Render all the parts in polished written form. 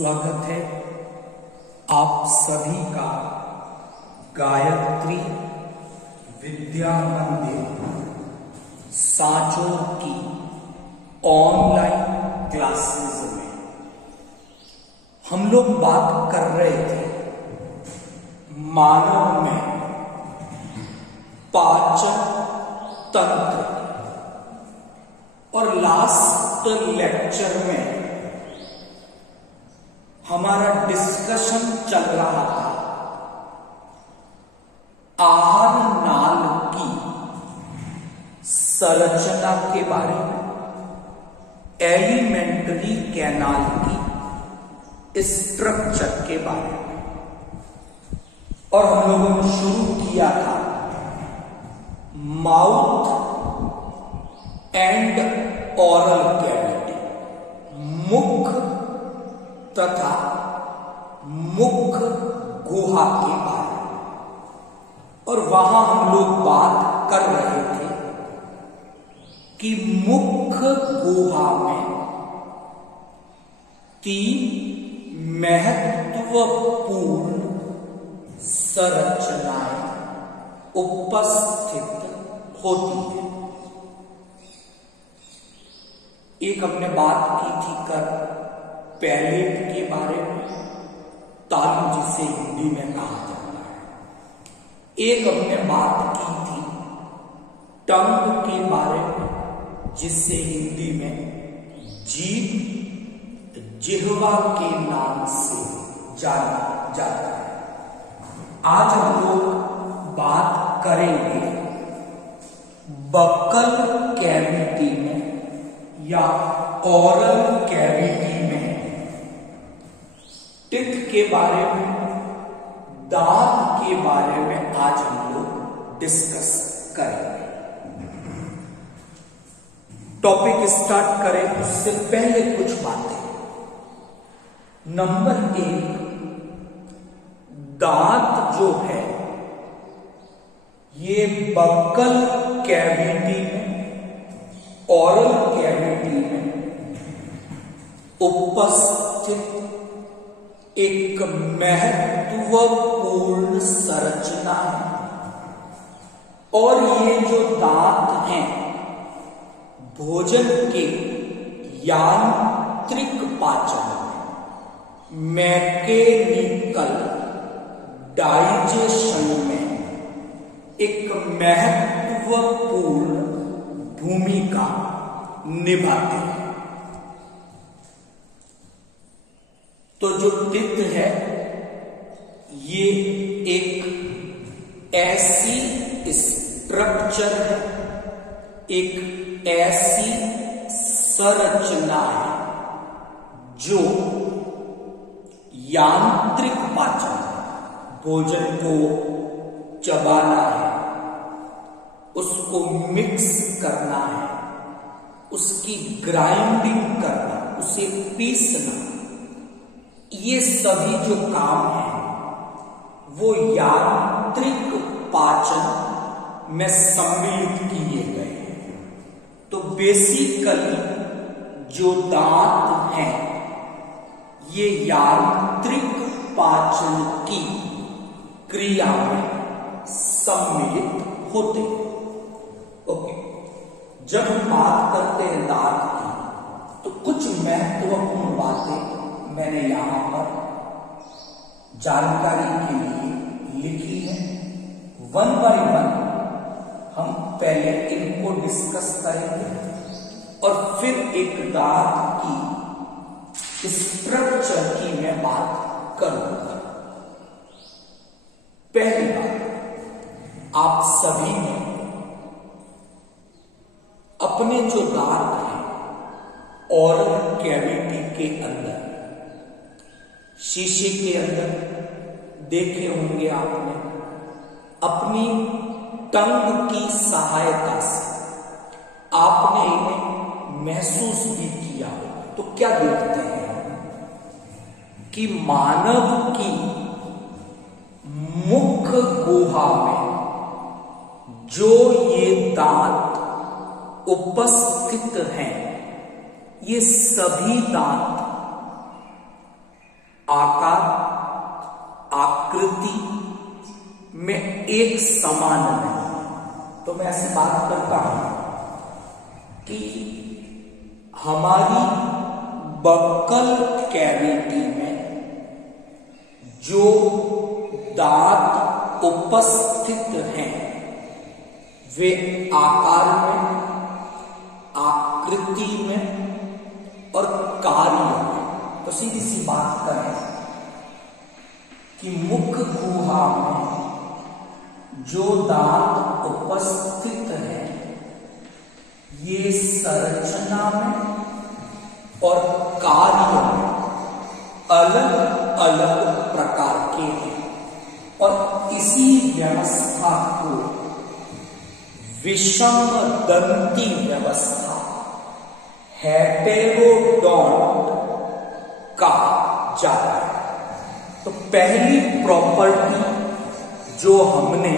स्वागत है आप सभी का गायत्री विद्या मंदिर सांचोर की ऑनलाइन क्लासेस में। हम लोग बात कर रहे थे मानव में पाचन तंत्र और लास्ट लेक्चर में हमारा डिस्कशन चल रहा था आहार नाल की संरचना के बारे में, एलिमेंट्री कैनाल की स्ट्रक्चर के बारे में। और हम लोगों ने शुरू किया था माउथ एंड ओरल कैविटी, मुख तथा मुख गुहा के बारे में। और वहां हम लोग बात कर रहे थे कि मुख गुहा में 3 महत्वपूर्ण संरचनाएं उपस्थित होती हैं। एक हमने बात की थी पैलेट के बारे में, तालू जिसे हिंदी में कहा जाता है। एक हमने बात की थी टंग के बारे में, जिसे हिंदी में जीभ, जिह्वा के नाम से जाना जाता है। आज हम लोग बात करेंगे बक्कल कैविटी में या ओरल कैविटी में टिथ के बारे में, दांत के बारे में आज हम लोग डिस्कस करेंगे। टॉपिक स्टार्ट करें उससे पहले कुछ बातें। नंबर 1, दांत जो है ये बक्कल कैविटी में, ओरल कैविटी में उपस्थित एक महत्वपूर्ण संरचना है। और ये जो दांत हैं भोजन के यांत्रिक पाचन में, मैकेनिकल डाइजेशन में एक महत्वपूर्ण भूमिका निभाते हैं। तो जो टिथ है ये एक ऐसी स्ट्रक्चर है, एक ऐसी संरचना है जो यांत्रिक पाचन, भोजन को चबाना है, उसको मिक्स करना है, उसकी ग्राइंडिंग करना, उसे पीसना, ये सभी जो काम है वो यांत्रिक पाचन में सम्मिलित किए गए हैं। तो बेसिकली जो दांत हैं ये यांत्रिक पाचन की क्रिया में सम्मिलित होते हैं। ओके, जब हम बात करते हैं दांत की तो कुछ महत्वपूर्ण बातें मैंने यहां पर जानकारी के लिए लिखी है। 1 बाय 1 हम पहले इनको डिस्कस करेंगे और फिर एक दांत की स्ट्रक्चर की मैं बात करूंगा। पहली बात, आप सभी ने अपने जो दांत हैं ओरल कैविटी के अंदर, शीशे के अंदर देखे होंगे आपने, अपनी टंग की सहायता से आपने इन्हें महसूस भी किया। तो क्या देखते हैं हम कि मानव की मुख गुहा में जो ये दांत उपस्थित हैं, ये सभी दांत आकार, आकृति में एक समान नहीं। तो मैं ऐसे बात करता हूं कि हमारी बक्कल कैविटी में जो दांत उपस्थित हैं वे आकार में, आकृति में और कार्य में, तो सीधी सी बात करें कि मुख गुहा में जो दांत उपस्थित है ये संरचना में और कार्य में अलग अलग प्रकार के हैं और इसी व्यवस्था को विषम दंती व्यवस्था, हेटेरोडोंट कहा जाता है। तो पहली प्रॉपर्टी जो हमने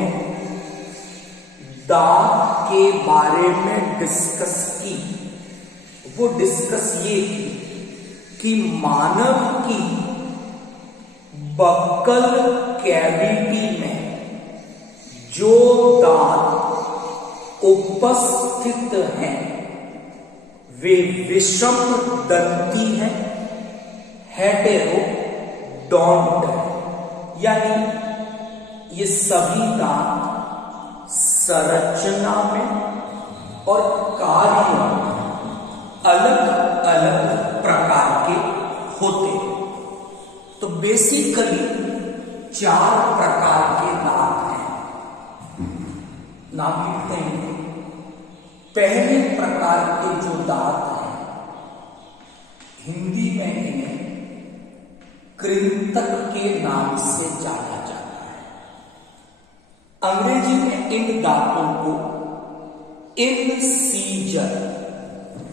दांत के बारे में डिस्कस की वो डिस्कस ये की कि मानव की बक्कल कैविटी में जो दांत उपस्थित हैं वे विषम दंती हैं, हेटेरोडोंट है, यानी ये सभी दांत संरचना में और कार्य में अलग अलग प्रकार के होते हैं। तो बेसिकली 4 प्रकार के दांत हैं। नाम लिखते हैं। पहले प्रकार के जो दांत हैं हिंदी में इन्हें कृंतक के नाम से जाना जाता है। अंग्रेजी में इन दांतों को इंसीजर,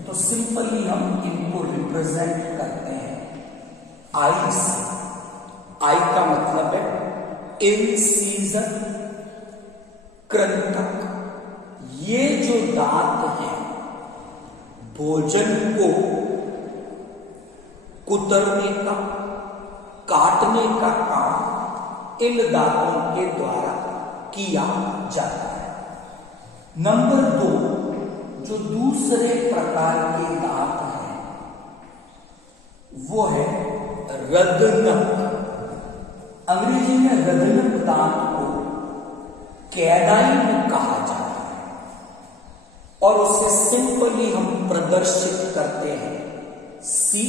तो सिंपली हम इनको रिप्रेजेंट करते हैं आई से। आई का मतलब है इंसीजर, कृंतक। ये जो दांत हैं भोजन को कुतरने का, काटने का काम इन दांतों के द्वारा किया जाता है। नंबर 2, जो दूसरे प्रकार के दांत हैं वो है रदनक। अंग्रेजी में रदनक दांत को कैनाइन कहा जाता है और उसे सिंपली हम प्रदर्शित करते हैं सी,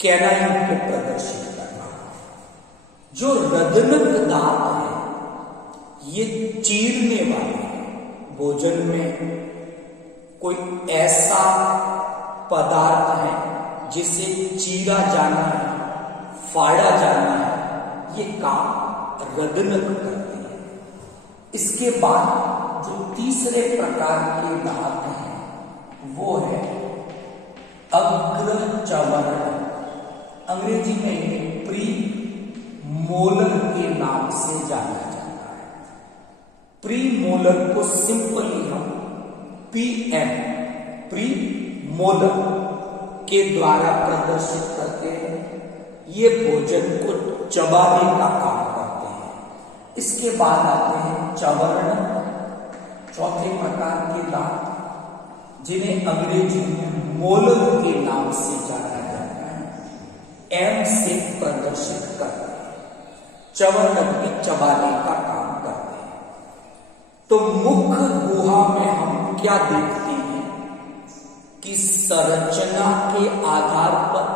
कैनाइन को प्रदर्शित करना। जो रदनक दांत है ये चीरने वाले हैं। भोजन में कोई ऐसा पदार्थ है जिसे चीरा जाना है, फाड़ा जाना है, ये काम रदनक करते हैं। इसके बाद जो तीसरे प्रकार के दांत हैं वो है अग्रचवर्ण। अंग्रेजी में इन्हें प्री मोलर के नाम से जाना जाता है। प्री मोलर को सिंपली हम PM, प्री मोलर के द्वारा प्रदर्शित करते हैं। ये भोजन को चबाने का काम करते हैं। इसके बाद आते हैं चवर्ण, चौथे प्रकार के दांत जिन्हें अंग्रेजी में मोलर के नाम से जाना जाता है। M से प्रदर्शित करते हैं। चवर्ण भी चबाने का काम करते हैं। तो मुख गुहा में हम क्या देखते हैं कि संरचना के आधार पर,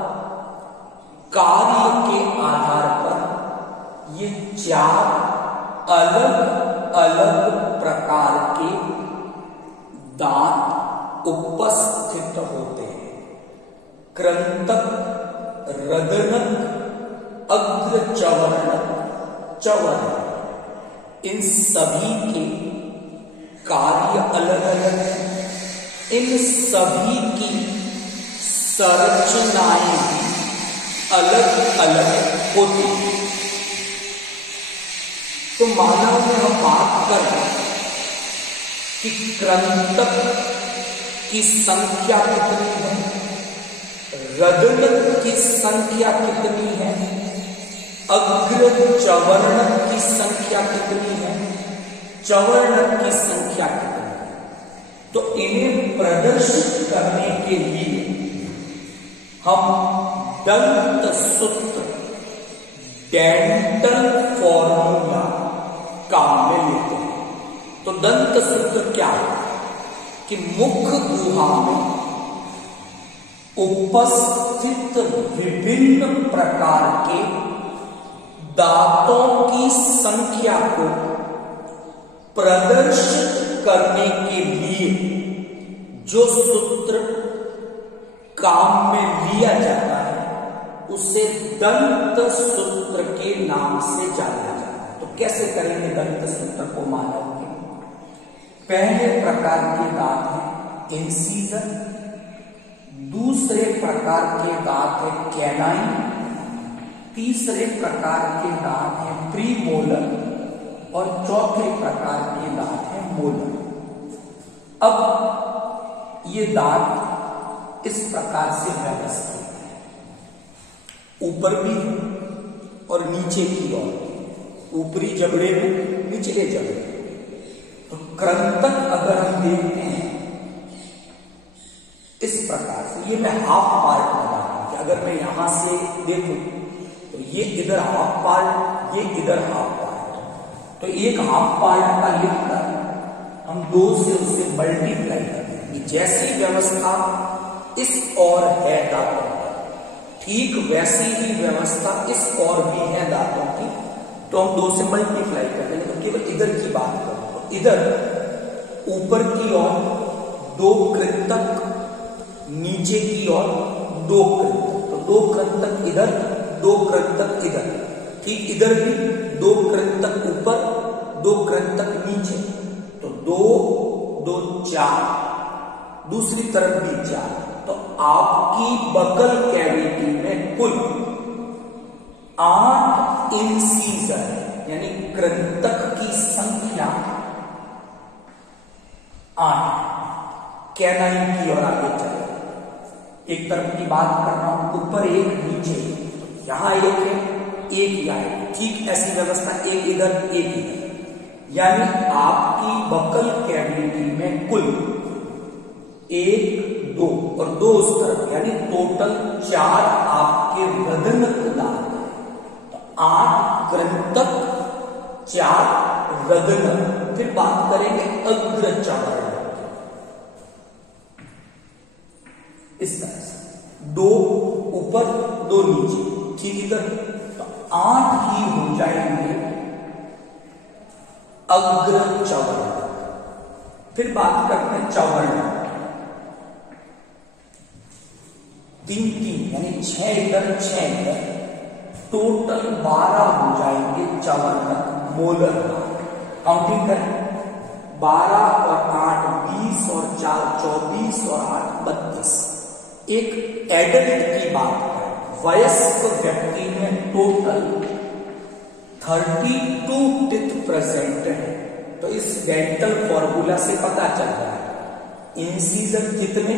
कार्य के आधार पर ये 4 अलग अलग प्रकार के दांत उपस्थित होते हैं। कृंतक, रदनक, अग्रचवर्ण, चवर्ण। इन सभी के कार्य अलग अलग है। इन सभी की संरचनाएं भी अलग अलग होती हैं। तो मानव में हम बात कर रहे हैं कि कृंतक की संख्या कितनी है, रदनक की संख्या कितनी है अग्र चवर्ण की संख्या कितनी है, चवर्ण की संख्या कितनी है। तो इन्हें प्रदर्शित करने के लिए हम दंत सूत्र, डेंटल फॉर्मूला काम में लेते हैं। तो दंत सूत्र क्या है कि मुख गुहा में उपस्थित विभिन्न प्रकार के दांतों की संख्या को प्रदर्शित करने के लिए जो सूत्र काम में लिया जाता है उसे दंत सूत्र के नाम से जाना जाता है। तो कैसे करेंगे दंत सूत्र को मानव के? पहले प्रकार के दांत हैं इंसीजर, दूसरे प्रकार के दांत है कैनाइन, तीसरे प्रकार के दांत है प्रीमोलर और चौथे प्रकार के दांत है मोलर। अब ये दांत इस प्रकार से व्यवस्थित है, ऊपर भी और नीचे की ओर, ऊपरी जबड़े में निचले जबड़े। तो कृंतक अगर हम देखते हैं इस प्रकार से, ये मैं हाफ पार्ट बना रहा हूं कि अगर मैं यहां से देखूं तो ये इधर हाफ पार्ट, ये इधर हाफ पार्ट। तो एक हाफ पार्ट का लिखकर हम 2 से उसे मल्टीप्लाई करते हैं। जैसी व्यवस्था इस ओर है दांतों की, ठीक वैसी ही व्यवस्था इस ओर भी है दांतों की। तो हम 2 से मल्टीप्लाई करते हैं। तो केवल इधर की बात करें तो इधर ऊपर की ओर 2 कृंतक, नीचे की ओर 2 कृंतक। तो 2 कृंतक इधर, 2 कृंतक इधर। ठीक इधर भी 2 कृंतक ऊपर, 2 कृंतक नीचे। तो 2 2 4, दूसरी तरफ भी 4। तो आपकी बकल कैविटी में कुल 8 इंसीजर यानी कृंतक की संख्या 8। कैनाइन की ओर आगे चले, एक तरफ की बात कर रहा हूं, ऊपर एक नीचे, यहां एक है, एक यहां है। ठीक ऐसी व्यवस्था, एक इधर एक इधर। यानी आपकी बकल कैविटी में कुल 1 2 और 2 उस तरफ, यानी टोटल 4 आपके रदनक दांत है। तो 8 कृंतक, 4 रदनक। फिर बात करेंगे अग्र चवर्ण, इस तरह से 2 ऊपर 2 नीचे। ठीक इधर तो 8 ही हो जाएंगे अग्र चवर्ण। फिर बात करते हैं चवर्ण, 3 3 यानी 6 इधर 6 इधर, टोटल 12 हो जाएंगे चवर्ण मोलर। काउंटिंग करें, 12 और 8 20 और 4 24 और 8 32। एक एडल्ट की बात करें, वयस्क व्यक्ति में टोटल 32 टीथ प्रेजेंट है। तो इस डेंटल फॉर्मूला से पता चल रहा है इंसीजर कितने,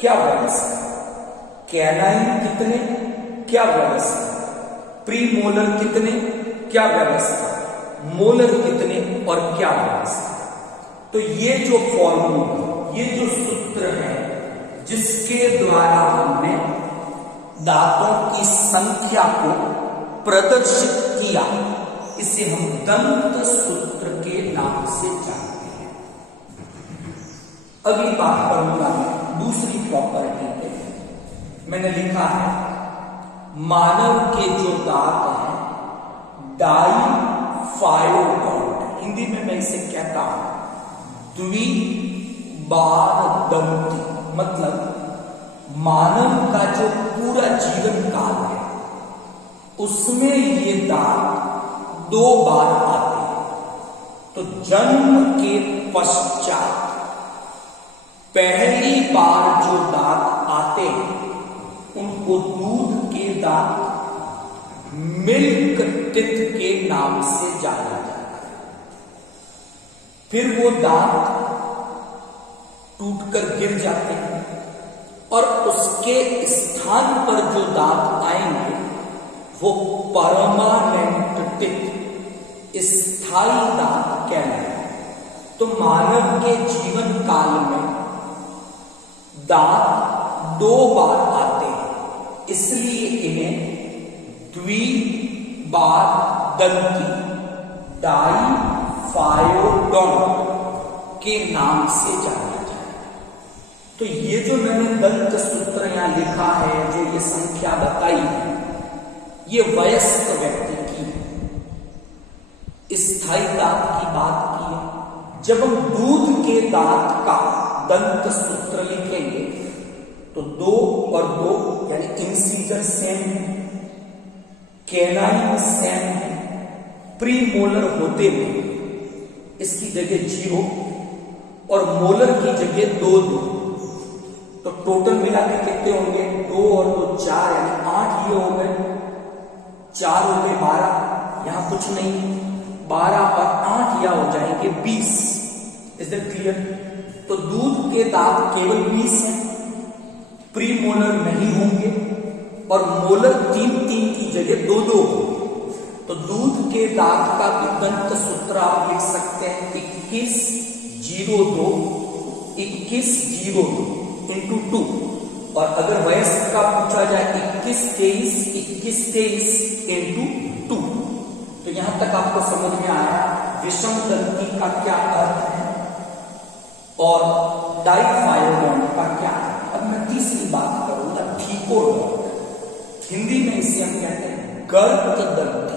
क्या व्यवस्था, कैनाइन कितने, क्या व्यवस्था, प्रीमोलर कितने, क्या व्यवस्था, मोलर कितने और क्या व्यवस्था। तो ये जो फॉर्मूला, ये जो सूत्र है जिसके द्वारा हमने दांतों की संख्या को प्रदर्शित किया, इसे हम दंत सूत्र के नाम से जानते हैं। अगली बात करूंगा मैं दूसरी प्रॉपर्टी पे। मैंने लिखा है मानव के जो दांत हैं डाइफायोडोंट, हिंदी में मैं इसे कहता हूं द्विबार दंती। मतलब मानव का जो पूरा जीवन काल है उसमें ये दांत 2 बार आते हैं। तो जन्म के पश्चात पहली बार जो दांत आते हैं उनको दूध के दांत, मिल्क टीथ के नाम से जाना जाता है। फिर वो दांत टूटकर गिर जाते हैं और उसके स्थान पर जो दांत आएंगे वो परमानेंट टिप, स्थायी दांत कहलाए। तो मानव के जीवन काल में दांत 2 बार आते हैं, इसलिए इन्हें द्विबारदंती डाइफायोडोंट के नाम से जाना जाए। तो ये जो मैंने दंत सूत्र यहां लिखा है, जो ये संख्या बताई है, ये वयस्क व्यक्ति की है। स्थायी दांत की बात की है। जब हम दूध के दांत का दंत सूत्र लिखेंगे तो 2 और 2 यानी इंसीजर सेम है, कैनाइन सेम है, प्रीमोलर होते हुए इसकी जगह 0 और मोलर की जगह 2, तो टोटल मिला के कितने होंगे? 2 और 2 4, यानी 8 ये हो गए, 4 हो गए 12, यहां कुछ नहीं, 12 और 8 यह हो जाएंगे 20। Is that clear? तो दूध के दांत केवल 20 हैं, प्रीमोलर नहीं होंगे, और मोलर 3 की जगह 2 होंगे। तो दूध के दांत का दंत सूत्र आप लिख सकते हैं 2102 इंटू 2, और अगर वयस्क का पूछा जाए 2123 इंटू 2। तो यहां तक आपको समझ में आया विषम दंती का क्या अर्थ है और डाइफायोडोंट का क्या है। अब मैं तीसरी बात करूंगा, ठीकोडोंट। हिंदी में इसे हम कहते हैं गर्त दंती।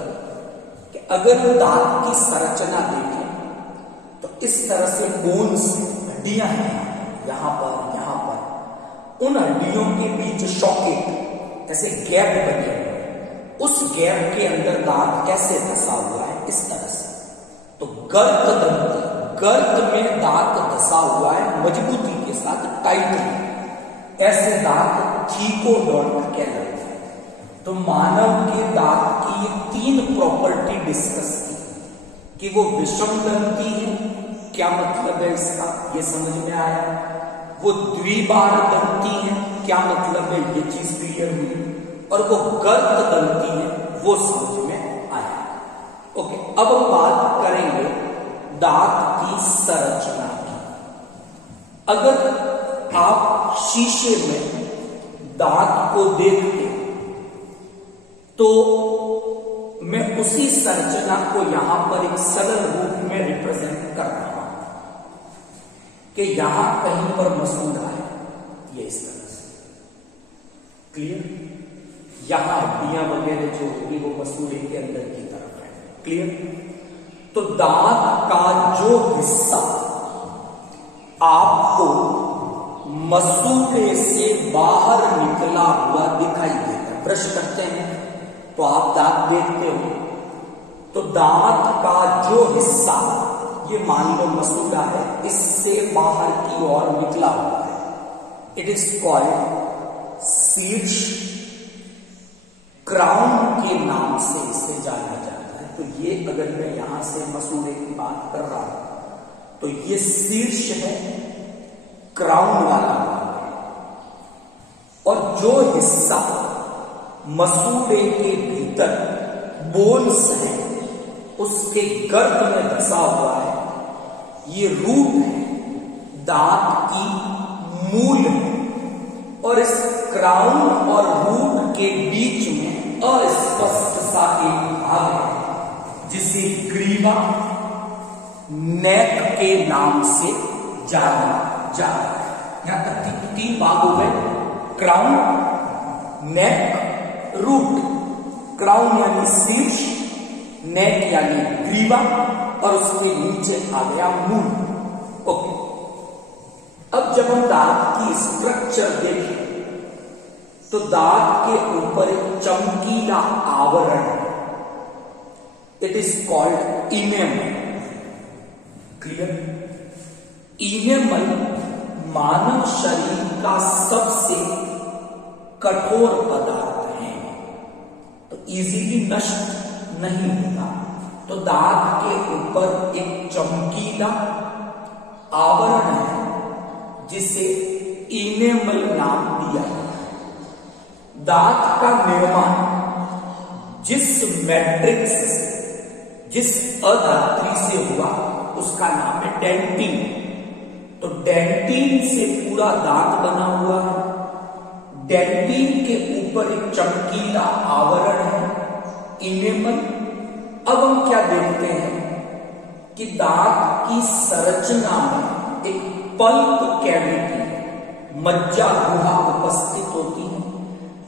कि अगर दांत की संरचना देखें तो इस तरह से बोन्स, हड्डियां हैं, यहां पर उन हड्डियों के बीच सॉकेट, ऐसे गैप बने हुए, उस गैप के अंदर दांत ऐसे धंसा हुआ है, इस तरह से। तो गर्त दंती, गर्त में दांत धंसा हुआ है मजबूती के साथ, टाइटली, ऐसे दांत ठीकोडोंट कहलाते हैं। तो मानव के दांत की ये 3 प्रॉपर्टी डिस्कस की कि वो विषम दंती है, क्या मतलब है इसका, ये समझ में आया। वो द्विबारदंती है, क्या मतलब है, ये चीज क्लियर हुई। और वो गर्त दंती है, वो समझ में आया। ओके, अब हम बात करेंगे दांत की संरचना की। अगर आप शीशे में दांत को देखते तो मैं उसी संरचना को यहां पर एक सरल रूप में रिप्रेजेंट कर रहा हूं कि यहां कहीं पर मसूड़ा है, ये इस तरह से क्लियर। यहां हड्डियां वगैरह जो होगी वो मसूड़े के अंदर की तरफ है, क्लियर। तो दांत का जो हिस्सा आपको मसूड़े से बाहर निकला हुआ दिखाई देगा, ब्रश करते हैं तो आप दांत देखते हो, तो दांत का जो हिस्सा, ये मान लो मसूड़ा है, इससे बाहर की ओर निकला हुआ है, इट इज कॉल्ड शीर्ष, क्राउन के नाम से इसे जाना जाता है। तो ये अगर मैं यहां से मसूड़े की बात कर रहा हूं तो ये शीर्ष है, क्राउन वाला भाग है, और जो हिस्सा मसूड़े के भीतर बोन्स है उसके गर्भ में धंसा हुआ है, ये रूट है, दांत की मूल है। और इस क्राउन और रूट के बीच में अस्पष्ट सा एक भाग है जिसे ग्रीवा, नेक के नाम से जाना जाता है। यहां तक 3 भाग हो गए, क्राउन, नेक, रूट। क्राउन यानी शीर्ष, नेक यानी ग्रीवा, और उसके नीचे आ गया मूल। ओके, अब जब हम दांत की स्ट्रक्चर देखें तो दांत के ऊपर एक चमकीला आवरण है, it is called enamel, clear. Enamel मानव शरीर का सबसे कठोर पदार्थ है, तो इजीली नष्ट नहीं होता। तो दांत के ऊपर एक चमकीला आवरण है जिसे इनेमल नाम दिया गया है। दांत का निर्माण जिस मैट्रिक्स से, जिस अधात्री से हुआ उसका नाम है डेंटिन। तो डेंटिन से पूरा दांत बना हुआ है। डेंटिन के ऊपर एक चमकीला आवरण है, इनेमल। अब हम क्या देखते हैं कि दांत की संरचना में एक पल्प कैविटी, मज्जा गुहा उपस्थित होती है।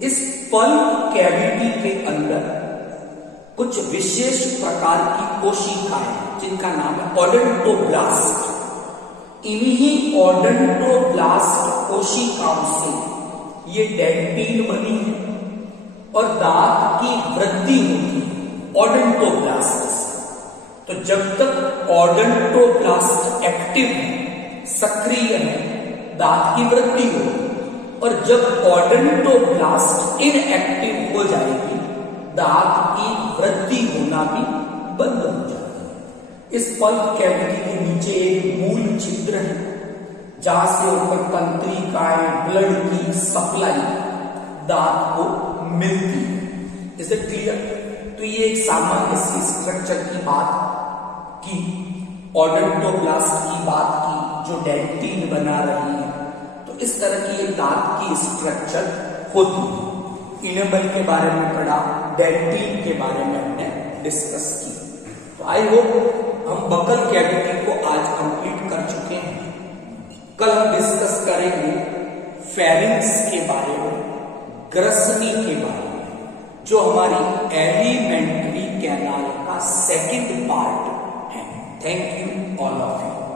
इस पल्प कैविटी के अंदर कुछ विशेष प्रकार की कोशिकाएं जिनका नाम है ओडोंटोब्लास्ट। इन्हीं ओडोंटोब्लास्ट कोशिकाओं से ये डेंटिन बनी है और दांत की वृद्धि होती है ओडोंटोब्लास्ट से। तो जब तक ओडोंटोब्लास्ट एक्टिव है, सक्रिय है, दांत की वृद्धि होगी, और जब ओडोंटोब्लास्ट इनएक्टिव हो जाएगी, दांत की वृद्धि होना भी बंद हो जाती है। इस पल्प कैविटी के नीचे एक मूल छिद्र है जहां से ऊपर तंत्रिकाएं, ब्लड की सप्लाई दांत को मिलती है। Is it clear? तो ये एक सामान्य सी स्ट्रक्चर की बात की, ओडोंटोब्लास्ट की बात की, जो डेंटिन बना रही है। तो इस तरह की एक दांत की स्ट्रक्चर होती है। इनेमल के बारे में पढ़ा, डेंटिन के बारे में हमने डिस्कस की। तो आई होप हम बकल कैविटी को आज कंप्लीट कर चुके हैं। कल हम डिस्कस करेंगे फेरिंक्स के बारे में, ग्रसनी के बारे में, जो हमारी एलिमेंट्री कैनाल का सेकंड पार्ट है। Thank you all of you.